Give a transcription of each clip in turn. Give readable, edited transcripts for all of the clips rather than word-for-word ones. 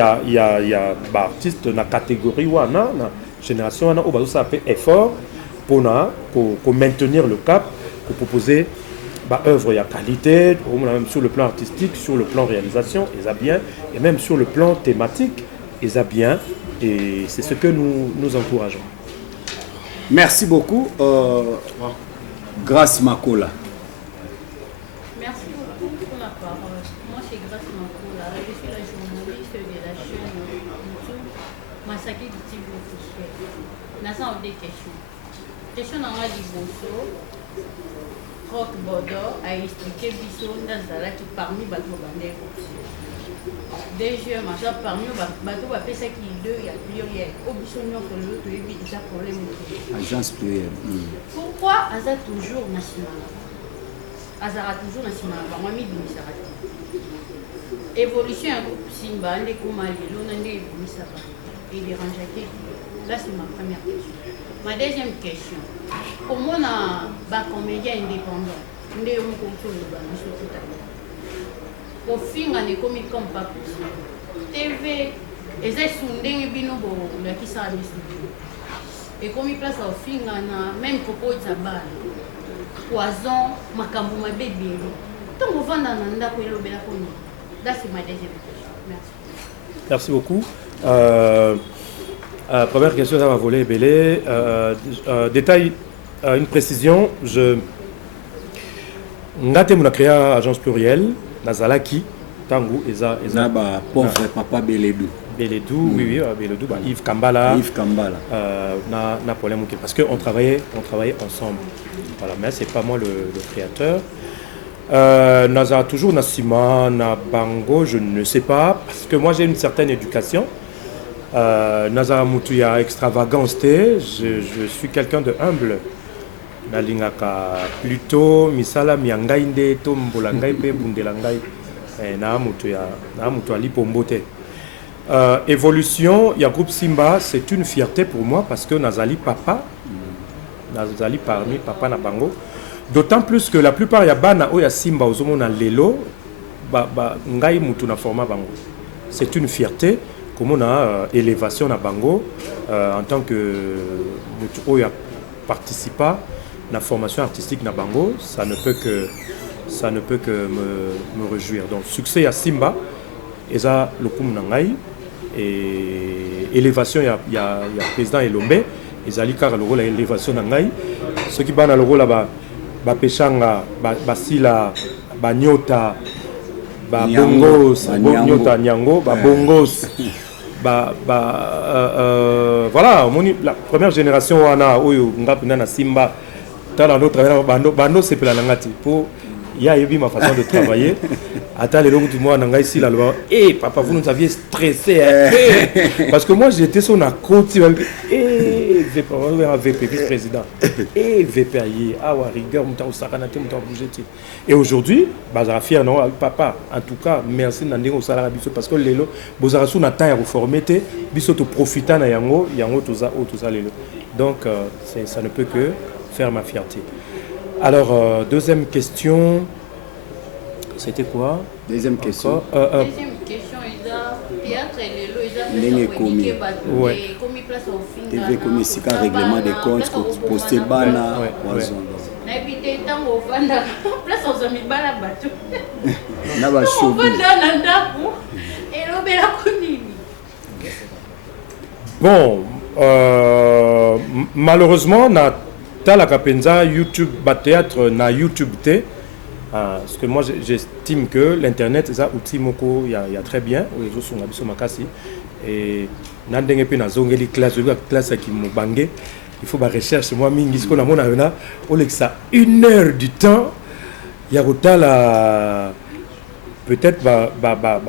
artiste na catégorie wana na génération wana obazo ça fait effort pour maintenir le cap, pour proposer œuvre à qualité, même sur le plan artistique, sur le plan réalisation, et ça bien, et même sur le plan thématique, et ça bien, et c'est ce que nous encourageons. Merci beaucoup, Grace Makola. Merci beaucoup pour la parole. Moi, c'est Grace Makola. Je suis la journaliste de la chaîne YouTube Masaki du TV officiel. Nous avons des questions. Question dans la Liboso. Rock Bodo a expliqué Bissot Nazala qui parmi Bateau Bandé. Déjà, parmi Bateau Bapé, ça qui est deux, il y a pluriel. Au Bissot Nyon, l'autre, il y a déjà problème. Agence pluriel. Pourquoi Aza toujours national? Azara toujours national. Moi, je évolution un groupe Simba, on est comme Alilo, on est et dérange. Là, c'est ma première question. Ma deuxième question. Comment on a un comédien indépendant? On est au contrôle de la mission tout à l'heure. Au fin, on est comme pas possible. TV, et c'est sondé bino la qui ça et comme il place au fin, on a même propos de balle. Poison, makambo ma bébé. Tant qu'on vend dans un endroit où il y a là, c'est ma deuxième question. Merci. Merci beaucoup. Première question, ça va voler belé. Détail, une précision. Ngate muna créé agence plurielle. Nazalaki, Tangu, Eza. Pauvre papa Beledou. Beledou, oui, Beledou, Yves Kambala. Yves Kambala. Na problème parce qu'on travaillait ensemble. Voilà, mais c'est pas moi le créateur. Naza toujours Nassima, na Bango, je ne sais pas, parce que moi j'ai une certaine éducation. Naza Moutouya extravagance, je suis quelqu'un de humble. Nalingaka plutôt misala miangainde tombolangai pe bundelangai na Moutouya lipombote. Évolution, il y a groupe Simba, c'est une fierté pour moi parce que Nazali papa, Nazali parmi papa na Bango. D'autant plus que la plupart ya bana oya Simba ozomo na lelo ngai mutu na format Bango. C'est une fierté comme on a élévation na Bango en tant que mutu oya participa na formation artistique na Bango, ça ne peut que me réjouir. Donc succès à Simba et ça le kum na ngai et élévation il y a président Elombe ezali kaka le rôle à élévation na ngai ceux qui bana le rôle là Bapeshanga, Basila, Banyota, Bongos, Nyota, Nyango, Bongos, voilà, la première génération, on a eu Simba, dans notre Bando, c'est pour la Nangati. Il y a eu ma façon de travailler. Attends, les longs du mois, ici, la loi. Eh, papa, vous nous aviez stressé. Parce que moi, j'étais sur la côte. VP, vice-président. Et VP, ah, rigueur, et aujourd'hui, je suis fier, non, papa. En tout cas, merci Nandingo Salara Bisso. Parce que Lelo, vous avez un temps à reformer. Bisso, tu profites de Yango, tout ça, Lelo. Donc, ça ne peut que faire ma fierté. Alors, deuxième question, c'était quoi? Deuxième question. Deuxième question, il a théâtre et le commis. Ouais. TV commis, c'est un règlement des comptes, poster bana. Bon, malheureusement, dans la Kapenza, YouTube, théâtre, na YouTube T. Parce que moi j'estime que l'internet c'est un outil moko il y a très bien les autres sont abisso makasi et nandenge pe na zongeli classe qui me bangé il faut ba recherche moi mingi ce qu'on a mona na olexa 1 heure du temps il y a la peut-être ba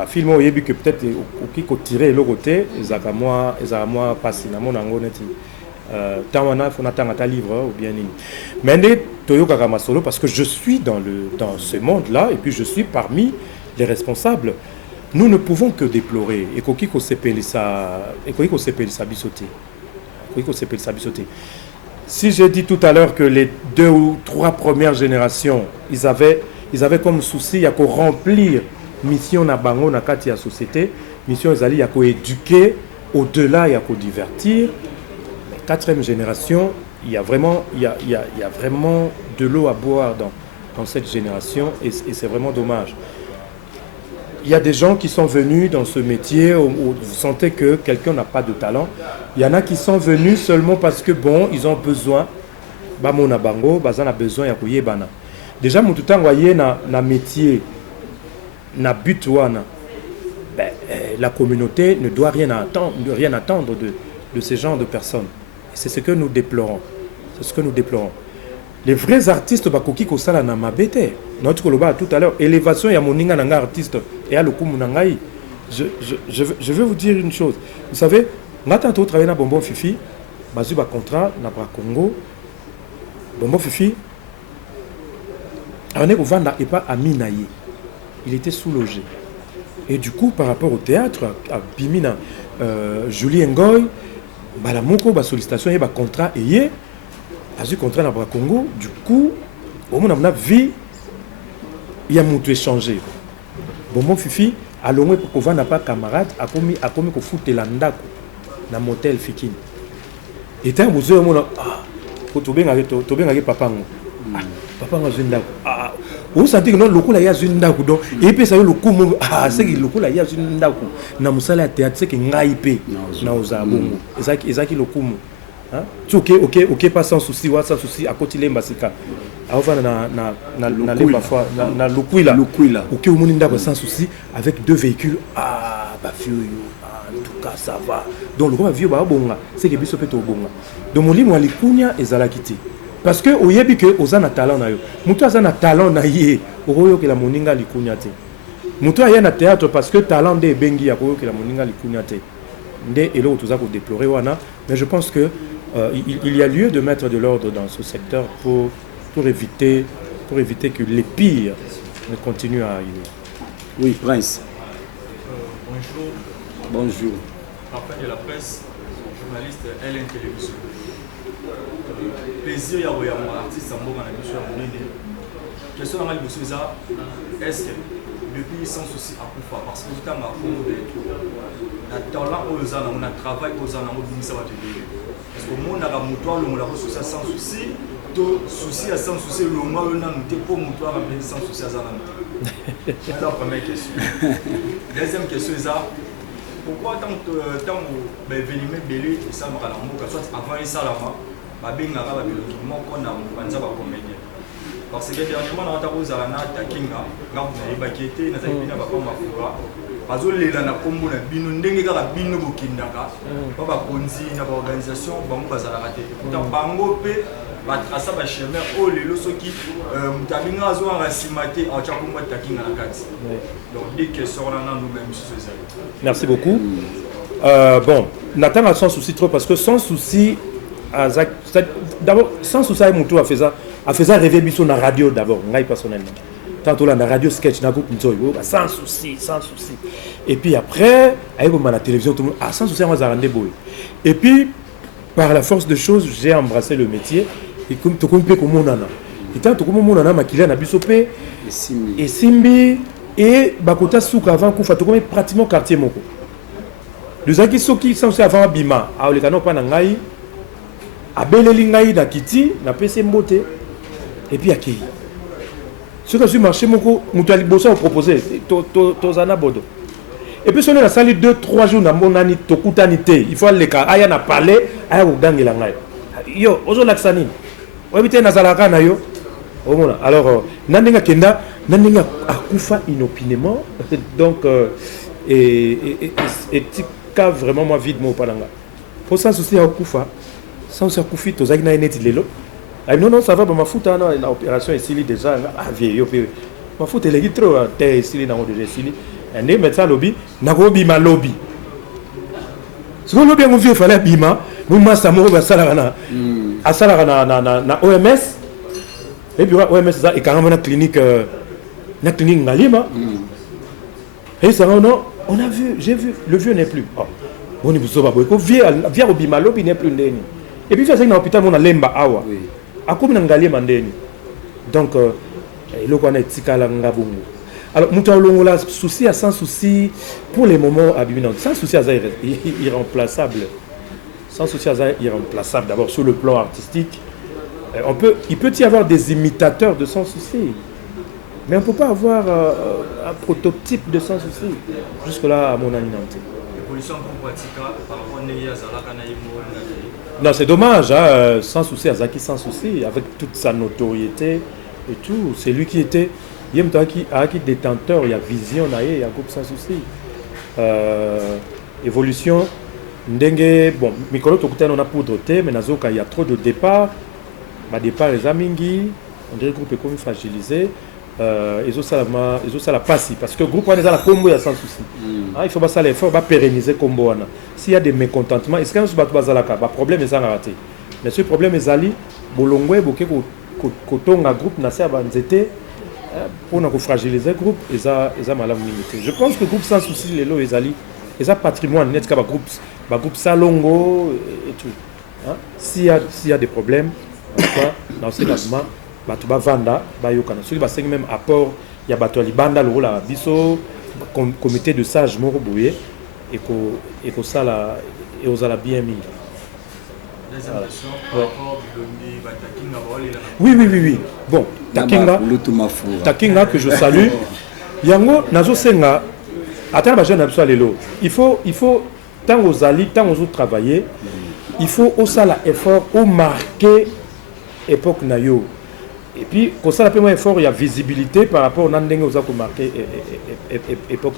film au yebi que peut-être qui ko tirer le côté ezaka moi passer na mona ngoneti Tawana Fonatanga livre ou bien mais Toyoka Kamasolo parce que je suis dans ce monde-là et puis je suis parmi les responsables. Nous ne pouvons que déplorer et Kokiko s'appelle ça bisoté. Si j'ai dit tout à l'heure que les 2 ou 3 premières générations, ils avaient comme souci à remplir mission na bango na kati ya société, mission ezali ya koéduquer au-delà ya divertir. Quatrième génération, il y a vraiment de l'eau à boire dans cette génération et c'est vraiment dommage. Il y a des gens qui sont venus dans ce métier où vous sentez que quelqu'un n'a pas de talent. Il y en a qui sont venus seulement parce que bon, ils ont besoin. Bamona bango, bazana besoin ya koyebana. Déjà mututango aye na métier na but wana. La communauté ne doit rien attendre de ces genres de personnes. C'est ce que nous déplorons. C'est ce que nous déplorons. Les vrais artistes bakoki ko sala na mabete. Notre koloba tout à l'heure, élévation ya moninga nanga artiste et à lokumu nangai. Je veux vous dire une chose. Vous savez, ngata to travailler na Bonbon Fifi, bazu ba contrat na Bra Congo. Bonbon Fifi on est au vanda et pas à Minaye. Il était sous-logé. Et du coup, par rapport au théâtre, à Bimina, Julie Ngoy, Balamoko, sollicitation et contrat et a contrat na Bra Congo. Du coup, au moment où on a vu, il y a monté échangé. Bonbon Fifi, à l'ombre pour qu'on n'a pas camarade, a commis qu'on foute l'andako dans motel Fikine. Et tant que vous avez faut tout bien avec papa. Papa nga zunda ah vous sentez que non lokola ya zunda ku donc et puis ça le kumu ah c'est que lokola ya zunda ku na musala théâtre c'est que ngai pe na ozabongo ezaki le kumu hein OK pas sans souci wa sans souci à côté lemba sika avant na lemba fois na lukwila OK au muninda sans souci avec 2 véhicules ah ba vieux en tout cas ça va donc le vieux ba bonga c'est que biso peto bonga donc molimo alikunya ezalakiti. Parce que au yebi que ozana talent na yo. Mutu azana talent na ye, okoyo ke la moninga likunya te. Mutu aya na théâtre parce que talent de bengi ya koyo ke la moninga likunya te. Ndé elo tuza ko déplorer wana, mais je pense que il y a lieu de mettre de l'ordre dans ce secteur pour éviter que les pires ne continuent à arriver. Oui, Prince. Bonjour. Bonjour. Rappel de la presse, journaliste LN Télévision. Plaisir ya mon artiste en mot en émission à question dans le est-ce que depuis sans souci à Koufa parce que tout à ma fond de la talent aux ans on a travail aux ans on a ça va te dire parce que mon a moutoir le mon souci sans souci tout souci à sans souci le mois on a noté pour moutoir sans souci à ça alors première question. Deuxième question est ça pourquoi tant venimé belé et ça m'a la soit avant et ça là babengaka babiloki moko na mopanza bacomédien parce que dernièrement na kozala na takinga ngambo nayebaki ete nazali bina bapa mafuka bazolela na kombo na bino ndenge kaka bino bokindaka ba bakonzi na baorganisation bango bazalaka te pourtant bango mpe batrasa bachemin oyo lelo soki moto alinga azwanga nsima te atya kombo takinga na kati donc des questions wana nanu même sur ezali. Merci beaucoup. Bon natanga sans souci trop parce que sans souci d'abord sans souci mutu a fait ça rêver biso na radio d'abord ngai personnellement tantôt là na radio sketch na groupe nzoyo sans souci et puis après avec la télévision tout le monde sans souci moi ça rendait beau et puis par la force de choses j'ai embrassé le métier et comme tout comme pe comme monana et tant tout comme monana makila na biso pe et simbi et bakota souka avant kufa tout comme pratiquement quartier moko les aki soki sans souci avant bima a le canon pas na ngai abeleli ngai na kiti na pese mbote et puis akei ce que je marché moko mutu liboso a proposé tozana bodo et puis sonne la salle 2-3 jours na monani tokutani te il faut aller aya na parler aya kogangela ngai yo ozo laksani obite na zalaka na yo omona alors nandinga kenda nandinga akufa inopinément donc et tika vraiment moi vide mo palanga pour ça souci akufa sans se couper aux agnes net lelo non ça va ma foot na opération ici déjà ah vieillo ma foot les trop té ici na de ici et médecin lobby na go bima lobby ce qu'on lobby on vieux fallait bima nous massa mo ba sala na OMS et puis OMS ça et carrément na clinique Ngalima et ça non on a vu j'ai vu le vieux n'est plus on est plus pas beaucoup vieux au bima lobby n'est plus ndeni. Et puis, il y a un hôpital qui a lemba awa. A comme un galier mandeni. Donc, il y a un tika la ngabungu. Alors, Moutaolongola, souci à sans souci, pour les moments abîmés, sans souci à ça, irremplaçable. Sans souci à ça, irremplaçable. D'abord, sur le plan artistique, il peut y avoir des imitateurs de sans souci. Mais on ne peut pas avoir un prototype de sans souci. Jusque-là, à mon avis, non, c'est dommage, hein, sans souci, Azaki sans souci, avec toute sa notoriété et tout. C'est lui qui était, il y a qui détenteur, il y a vision, il y a groupe sans souci. Évolution, Ndenge, bon, Mikolo Tokuten, on a poudre thé, mais Nazoka, il y a trop de départs. Ma départ, les Amingi, on dirait que le groupe est comme fragilisé. Ils ont ça la passe parce que le groupe est dans la combo, il y a sans souci. Il faut pas ça l'effort, va pérenniser le combo. S'il y a des mécontentements, est-ce qu'il y a un problème est raté. Mais ce problème est ali, Bolongwe, Boké, Kotonga groupe, Nasser Banzete, pour fragiliser le groupe, ils ont mal limité. Je pense que le groupe sans souci, les lots, ils ont patrimoine, net qu'un groupe Salongo et tout. S'il y a des problèmes, dans ces cas-là, batuba vanda bayokana ceux qui va même apport il y a batu libanda le rôle à biso comité de sages moko boye et ko sala et aux ala bien mingi. Oui. Bon, Takinga que je salue. Yango nazo senga atteindre jeune absolu lelo. Il faut tant aux ali tant aux autres travailler. Il faut au sala effort au marquer époque nayo. Et puis, pour ça, il y a visibilité par rapport à ce qu'on a marqué l'époque.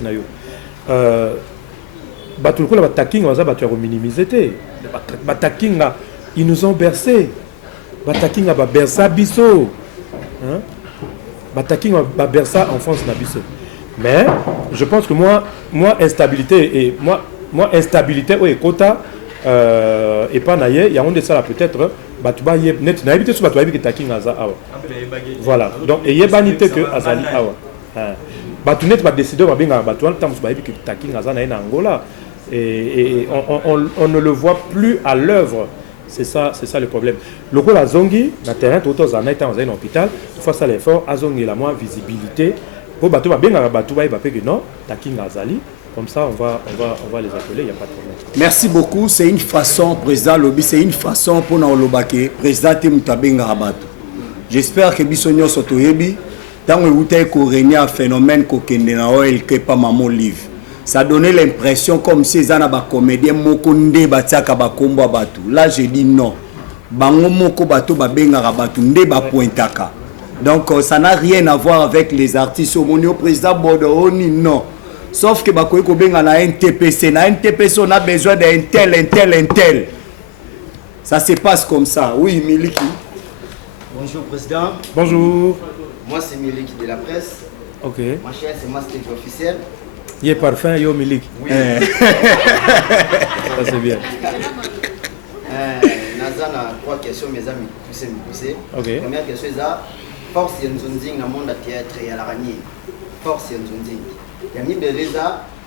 Ils nous ont bercé. Ils ont bercé enfance. Mais je pense que moi instabilité, oui, quota, et pas naïe, il y a un de ça peut-être. Voilà, donc il y a banité que Azali Awa. Batunet va décider de bien Batuan, tant que Taking Azana en Angola. Et on ne le voit plus à l'œuvre. C'est ça le problème. Le rôle à Zongi, dans le terrain, tout le temps, dans un hôpital, il faut faire l'effort, à Zongi, la moins visibilité. Pour Batu, bien Batu, il va que non, Taking Azali. Comme ça, on va les appeler, il n'y a pas de problème. Merci beaucoup. C'est une façon, président Lobby, c'est une façon pour nous Lobake, président Temutabenga Rabatu. J'espère que Bissonio Sotoyebi, dans le outil régné un phénomène kokende na oil que pas maman livre. Ça donnait l'impression comme si les anaba comédien mokonde batiaka ba kombo batu. Là, je dis non. Bango moko bato babenga Rabatu nde ba pointaka. Donc ça n'a rien à voir avec les artistes au monio président Bordeaux non. Sauf que bakoy ko benga na NTPC, on a besoin d'un tel. Ça se passe comme ça. Oui, Miliki. Bonjour président. Bonjour. Moi c'est Miliki de la presse. OK. Ma chaîne c'est Master officiel. Il est parfum, yo Miliki. Oui. Ça c'est bien. Nazana 3 questions mes amis, tous me poser. OK. Première question c'est force Nzonzing dans le monde du théâtre et à la ranier. Force Nzonzing. Il y a une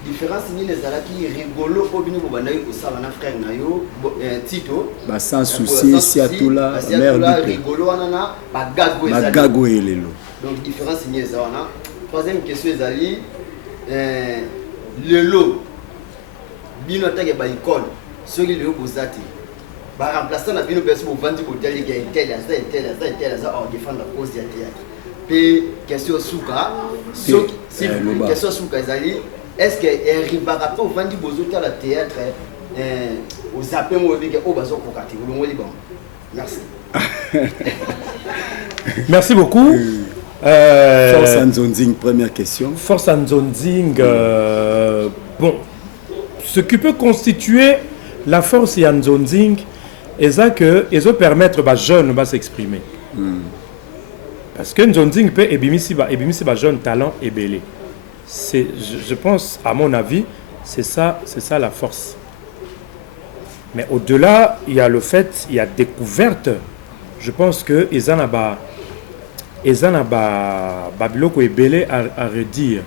différence ni les alaki rigolo pour venir au bandaï au salon frère nayo Tito sans souci si à tout là mère du rigolo anana bagago elelo. Donc différence ni les wana. Troisième question est ali le lot bino tage ba école ceux qui le posati ba remplaçant la bino personne pour vendre hôtel qui est tel ça on défend la cause du théâtre. Puis question souka question souka ezali est-ce que arrivera pas au vendre bozoto à la théâtre aux appels mobile au bazo kokati le liban. Merci. Merci beaucoup. Force Nzonzing, première question. Force Nzonzing, bon, ce qui peut constituer la force Nzonzing, c'est que ils vont permettre aux jeunes de s'exprimer. Parce que Nzonzing peut ébimisi jeune talent et belé. Je pense, à mon avis, c'est ça la force. Mais au-delà, il y a le fait, il y a découverte. Je pense que ils en ont biloko ebele à redire.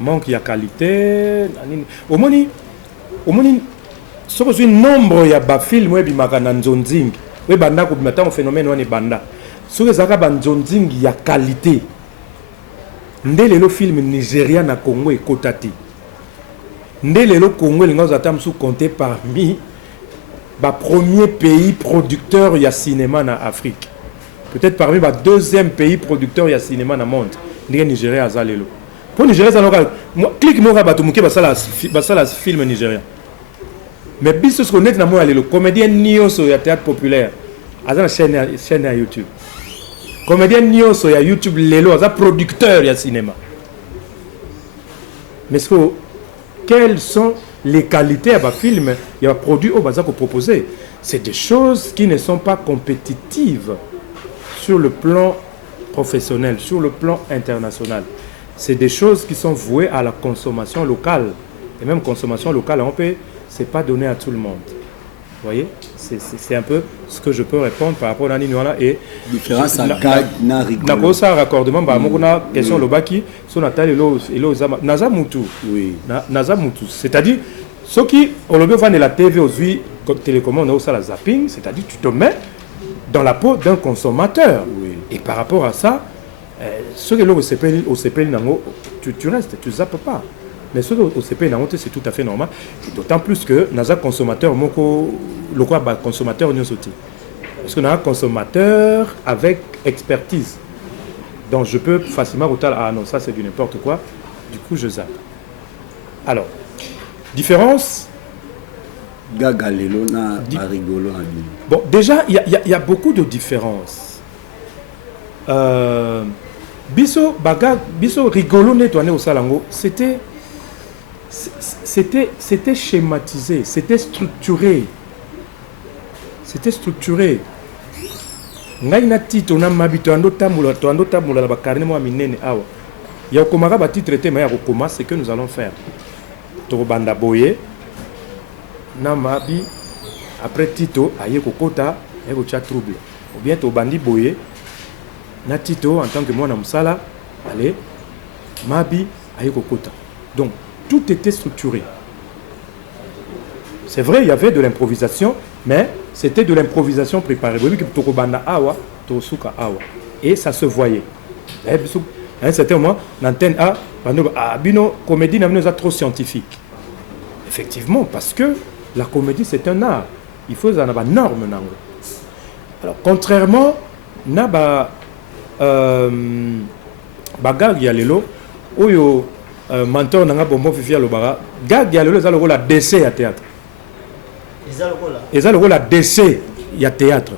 Manque de qualité. Au moins, sur un nombre de films qui sont en Nzonzing, qui sont un phénomène de banda. Sur les Nzonzing, il y a qualité. nde lelo film Nigeria na Congo et Kotati. Nde lelo Congo les gens attendent sous compter parmi le premier pays producteur de cinéma en Afrique. Peut-être parmi le deuxième pays producteur de cinéma dans le monde. Nde Nigeria a lelo. Pour Nigeria, clique moi bato muke basala film nigérien. Mais biso ce qu'on est dans le comédien nioso ya théâtre populaire. Azana chaîne à YouTube. Comédien nioso ya YouTube lelo aza producteur ya cinéma. Mais quelles sont les qualités à film il y a produit au bazar qu'on proposer? C'est des choses qui ne sont pas compétitives sur le plan professionnel, sur le plan international. C'est des choses qui sont vouées à la consommation locale. Et même consommation locale, c'est pas donné à tout le monde. Vous voyez, c'est un peu ce que je peux répondre par rapport à Nani Noana et différence à gag na rigolo. Na ça raccordement bah mon question le baki sur Natal et naza mutu. Oui. Naza mutu. C'est-à-dire ceux qui on le voit de la TV aujourd'hui comme télécommande on a ça la zapping, c'est-à-dire tu te mets dans la peau d'un consommateur. Oui. Et par rapport à ça, ceux qui l'ont au CPL nango tu restes, tu zappes pas. Mais ce au CP c'est tout à fait normal. D'autant plus que nous avons consommateur, le consommateur parce que nous avons un consommateur avec expertise. Donc je peux facilement router ah non ça c'est du n'importe quoi. Du coup je zappe. Alors différence. Gagalelo na rigolo. Bon déjà il y a beaucoup de différences. Biso rigolo nettoyé au salango c'était schématisé, c'était structuré. C'était structuré. Ngai na titre na mabito ando tamula la bakarne mo minene awa. Ya komara ba titre te mais ya kokoma c'est que nous allons faire. To banda boye na mabi après Tito aye kokota et ko trouble. Ou bien to bandi boye na Tito en tant que mwana musala allez mabi aye kokota. Donc tout était structuré. C'est vrai, il y avait de l'improvisation, mais c'était de l'improvisation préparée. Et ça se voyait. À un certain moment, l'antenne A, Bino, comédie n'est trop scientifique. Effectivement, parce que la comédie, c'est un art. Il faut avoir une norme. Alors, contrairement, Naba Bagar Yalelo, Oyo. Mentor nanga bombo fifia lobara gag ya lelo za le rôle à DC à théâtre le rôle à DC ya théâtre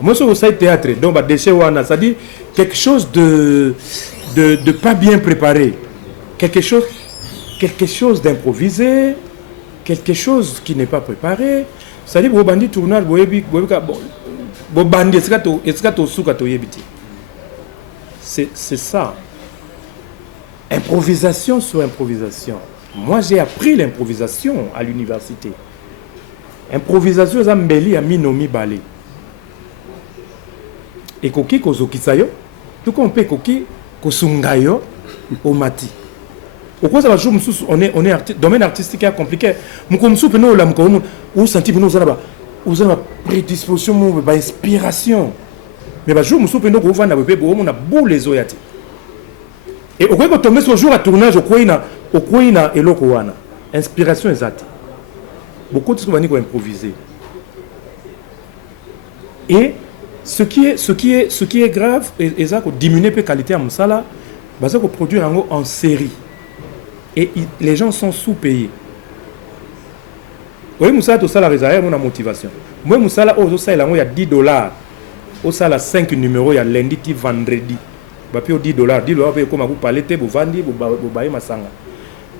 moi sur le théâtre donc ba DC wana ça dit quelque chose de pas bien préparé quelque chose d'improvisé quelque chose qui n'est pas préparé ça dit bo bandi tournage boyebi bo bandi eskato suka to yebiti c'est ça. Improvisation sur improvisation. Moi, j'ai appris l'improvisation à l'université. Improvisation, c'est mbeli à minomi balé. Et koki kozokisayo, tout qu'on peut koki kosungayo au mati. Pourquoi ça va jouer on est domaine artistique est compliqué. Mukomsu peno la mukomu ou senti peno zana ba uzana prédisposition mo ba inspiration. Mais ba jouer musu peno ko vana bebe bo mo na boule zoyati. Et au point que tomber ce jour à tournage au Kouina et l'Okouana. Inspiration exacte. Beaucoup de choses vont improviser. Et ce qui est grave, et ça, diminuer la qualité à Moussala, c'est qu'on produit en série. Et les gens sont sous-payés. Oui, Moussala, tout ça, la réserve, on a motivation. Moi, Moussala, il y a $10. Au salaire 5 numéros, il y a lundi, vendredi. Bapi $10 $10 comme vous parlez te vous vendre vous bailler masanga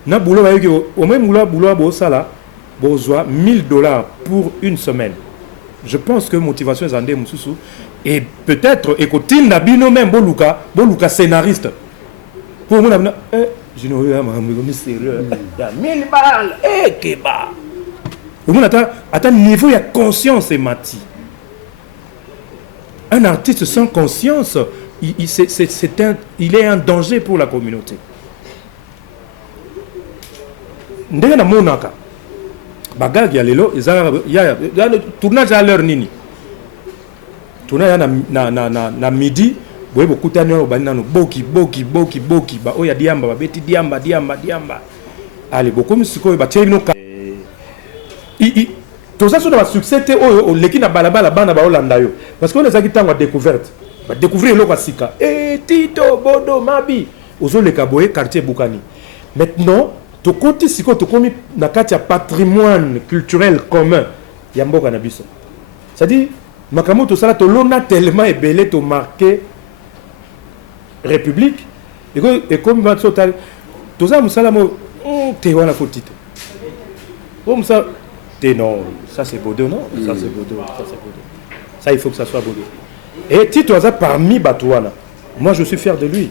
na boulot ba yo au même boulot bo sala besoin $1000 pour une semaine. Je pense que motivation zande mususu et peut-être ekotinda bino même boluka scénariste pour mon je ne sérieux $1000 keba au moins attends niveau il y a conscience et mati un artiste sans conscience il est un danger pour la communauté. Ndenge na monaka bagag ya lelo ya tournage à l'heure nini tournage na midi boye bokutani oyo banano boki ba oya diamba ba beti diamba allez bokomi sikoyo batie bino toza so na ba succès te oyo leki na balabala bana ba olanda yo parce que on ezaki tango découverte ba découvrir eloko sika Tito Bodo Mabi ozoleka boye quartier Bukani maintenant tokoti sikoyo tokomi na kati ya patrimoine culturel commun ya mboka na biso c'est-à-dire makambo tosala tolona tellement ebele to marqué république et comme va total toza musala mo te wana fotite comme ça non ça c'est Bodo non ça c'est Bodo ça il faut que ça soit Bodo et Tito aza parmi Batouana moi je suis fier de lui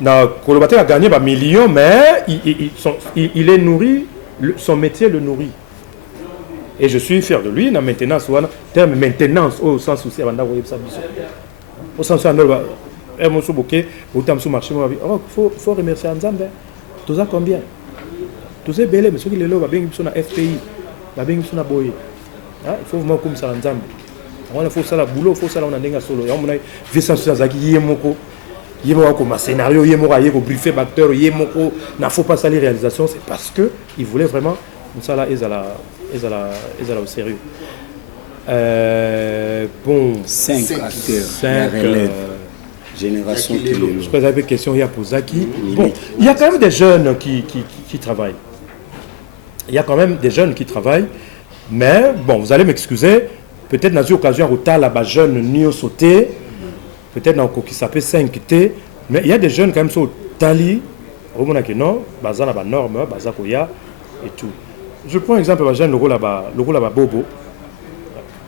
na Kolobaté a gagné ba millions mais il est nourri son métier le nourrit et je suis fier de lui na maintenance wana terme maintenance au sens souci abanda voyer ça biso au sens andol et mon soboké autant sur marché faut remercier Nzambe tout ça combien tout ça belé mais ceux qui le lo ba bengi biso na FPI ba bengi biso na boye il faut vraiment comme ça Nzambe on faut ça la boulot faut ça on a ndenga solo ya mona vie sans ça zaki yemoko comme scénario yemoko ayeko briefer acteur yemoko na faut pas ça les réalisations c'est parce que il voulait vraiment ça là ezala au sérieux bon 5 acteurs 5 génération je pose une question il y a pour Zaki bon il y a quand même des jeunes qui travaillent mais bon vous allez m'excuser peut-être dans une occasion où là-bas jeune ni sauté peut-être dans qui s'appelle 5T mais il y a des jeunes quand même sur Tali au moment que non bazana ba norme bazakoya et tout je prends exemple un jeune le rôle là-bas Bobo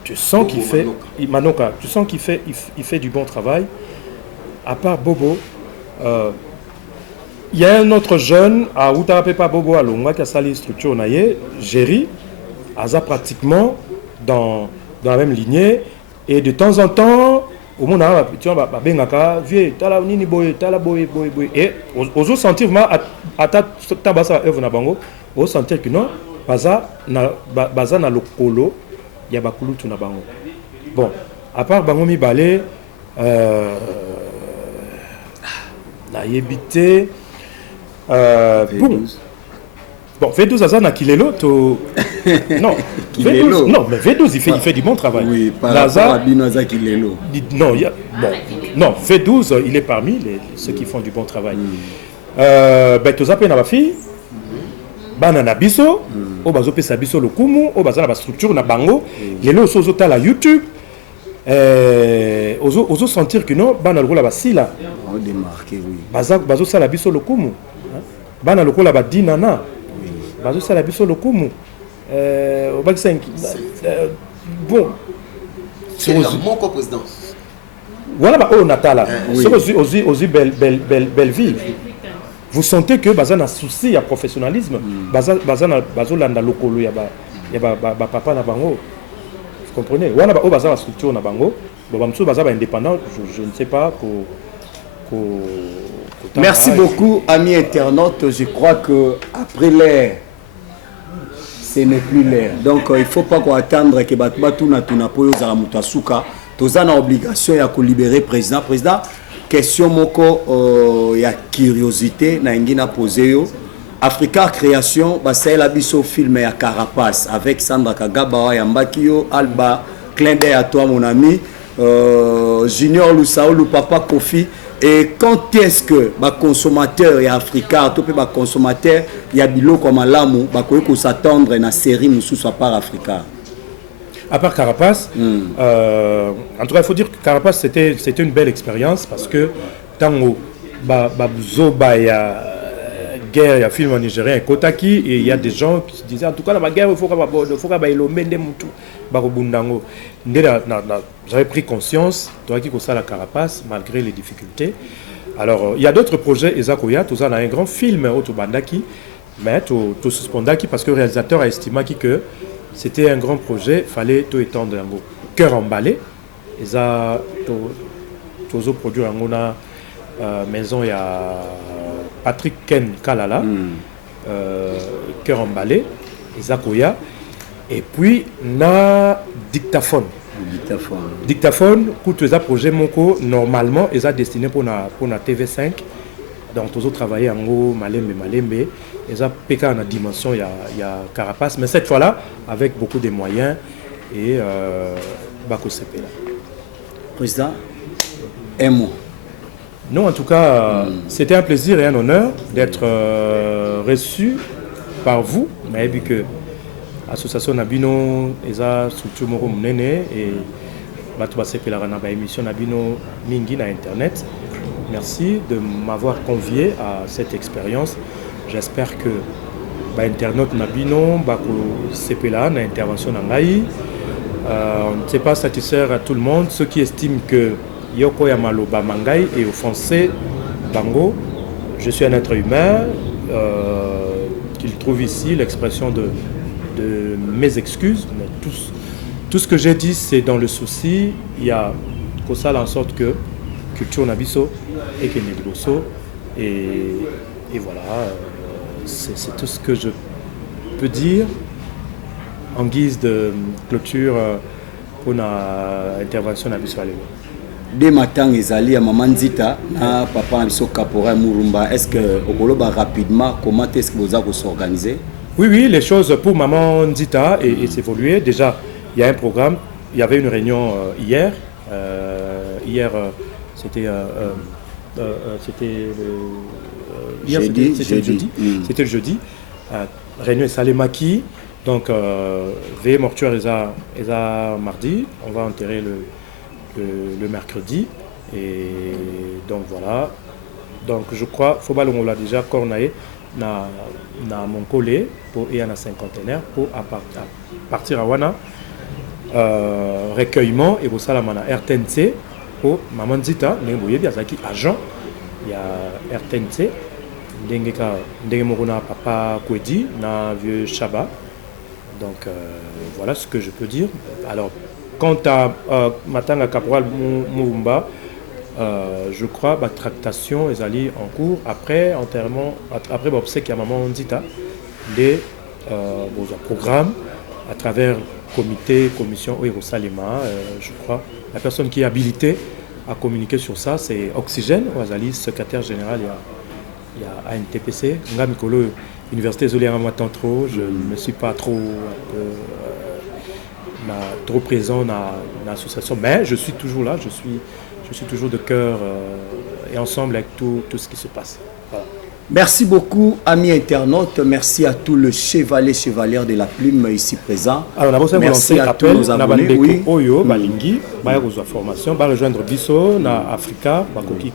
tu sens qu'il fait Manoka tu sens qu'il fait du bon travail à part Bobo il y a un autre jeune à Utarapepa Bobo à Longa qui a sali structure naie Géry aza pratiquement dans la même lignée et de temps en temps au monde tu vois bengaka vieux tala nini boy tala boy et ozo sentir vraiment ata tabasa œuvre na bango o sentir que non baza na lokolo ya bakulutu na bango bon à part bango mibale na yebité bon V12 aza na Kilelo to non V12 non mais V12 il fait du bon travail oui par rapport à Binoza Kilelo non il y a bon non V12 il est parmi ceux qui font du bon travail ben to zape na ba fille bana na biso o bazo pesa biso lokumu o bazana ba structure na bango lelo sozo ta la YouTube ozo sentir que non bana lokola ba sila on démarqué oui bazo sala biso lokumu bana lokola ba dinana bazo sala biso lokumu au bac 5 bon c'est mon co-président voilà ba o natala c'est aussi belle vie vous sentez que bazana souci à professionnalisme bazolanda lokolo ya ba papa na bango vous comprenez wana ba o bazana structure na bango ba mso bazaba indépendant je ne sais pas merci beaucoup amis internautes je crois que après l'air ce n'est plus l'air donc il faut pas qu'on attendre que batuna po yo za mutasuka tozana obligation ya ko libérer président question moko ya curiosité na ngina poser yo Africa Création basela biso film ya Carapace avec Sandra Kagaba ya Mbakio Alba clin d'œil à toi mon ami Junior Lusaolu Papa Kofi et quand est-ce que ba consommateur ya Africa to pe ba consommateur ya biloko malamu ba ko s'attendre na série mususu à part Africa à part Carapace, en tout cas, il faut dire que Carapace, c'était une belle expérience parce que tant il y a guerre, il y a film en nigérien, Kotaki, et il y a des gens qui se disaient en tout cas, la guerre, il faut j'avais pris conscience, de la Carapace, malgré les difficultés. Alors, il y a d'autres projets, Ezakoya, tout ça, on a un grand film, Otobandaki, mais tout suspendaki, parce que le réalisateur a estimé que c'était un grand projet, fallait tout étendre un mot. Cœur emballé, et ça, tout produit en maison, il y a Patrick Ken Kalala, Cœur emballé, et Zakoya. Et puis na dictaphone. Dictaphone pour tous les projets moko normalement ils sont destinés pour la TV5. Donc tous travailler en gros malembe ils ont pété en dimension il y a carapace mais cette fois-là avec beaucoup de moyens et bako CP là. Président, un mot. Non, en tout cas, c'était un plaisir et un honneur d'être reçu par vous. Mais vu que l'association Nabino est à structure moko munene et batouba CP la rana ba émission Nabino mingi na internet. Merci de m'avoir convié à cette expérience. J'espère que internaute Nabino bako CP la na intervention na ngai. On ne sait pas satisfaire à tout le monde. Ceux qui estiment que Yoko Yamaloba Mangai est offensé Bango, je suis un être humain, qu'il trouve ici l'expression de mes excuses. Mais tout ce que j'ai dit, c'est dans le souci. Il y a pour ça en sorte que culture Nabiso et que Negloso. Et voilà, c'est tout ce que je peux dire. En guise de clôture pour l'intervention de Nabiso Alelo. Dès matin, Ezali à Maman Zita, na papa Nabiso Caporal Murumba, est-ce que Okoloba rapidement, comment est-ce que vous avez s'organiser? Oui, les choses pour Maman Zita et s'évoluer. Déjà, il y a un programme, il y avait une réunion hier. C'était le jeudi. Réunion Salemaki. Donc, veille mortuaire est à mardi. On va enterrer le mercredi. Et donc voilà. Donc je crois, faut pas on l'a déjà cornaé na mon collègue pour et un cinquantenaire pour à partir à Wana recueillement et pour ça la mana RTNC pour Maman Zita n'importe bien ça qui agent il y a RTNC ndenge mokona papa Kwedi na vieux Chaba. Donc voilà ce que je peux dire. Alors quant à Matanga Caporal Murumba, je crois que la tractation est allée en cours après enterrement, après l'obsèque à Maman Ndita, des programmes à travers comité, commission Oiro-Salema, je crois. La personne qui est habilitée à communiquer sur ça, c'est Oxygène, Ouazali, secrétaire général, il y a ANTPC, Ngamikolo, Université Zolé trop, je ne me suis pas trop présent dans l'association, mais je suis toujours là, je suis toujours de cœur et ensemble avec tout ce qui se passe. Voilà. Merci beaucoup, amis internautes. Merci à tous les chevaliers de la plume ici présents. Alors, on a merci à tous nos abonnés. Oui. Oyo, Balingi, formation, rejoindre Bisso, na Africa, Bakoki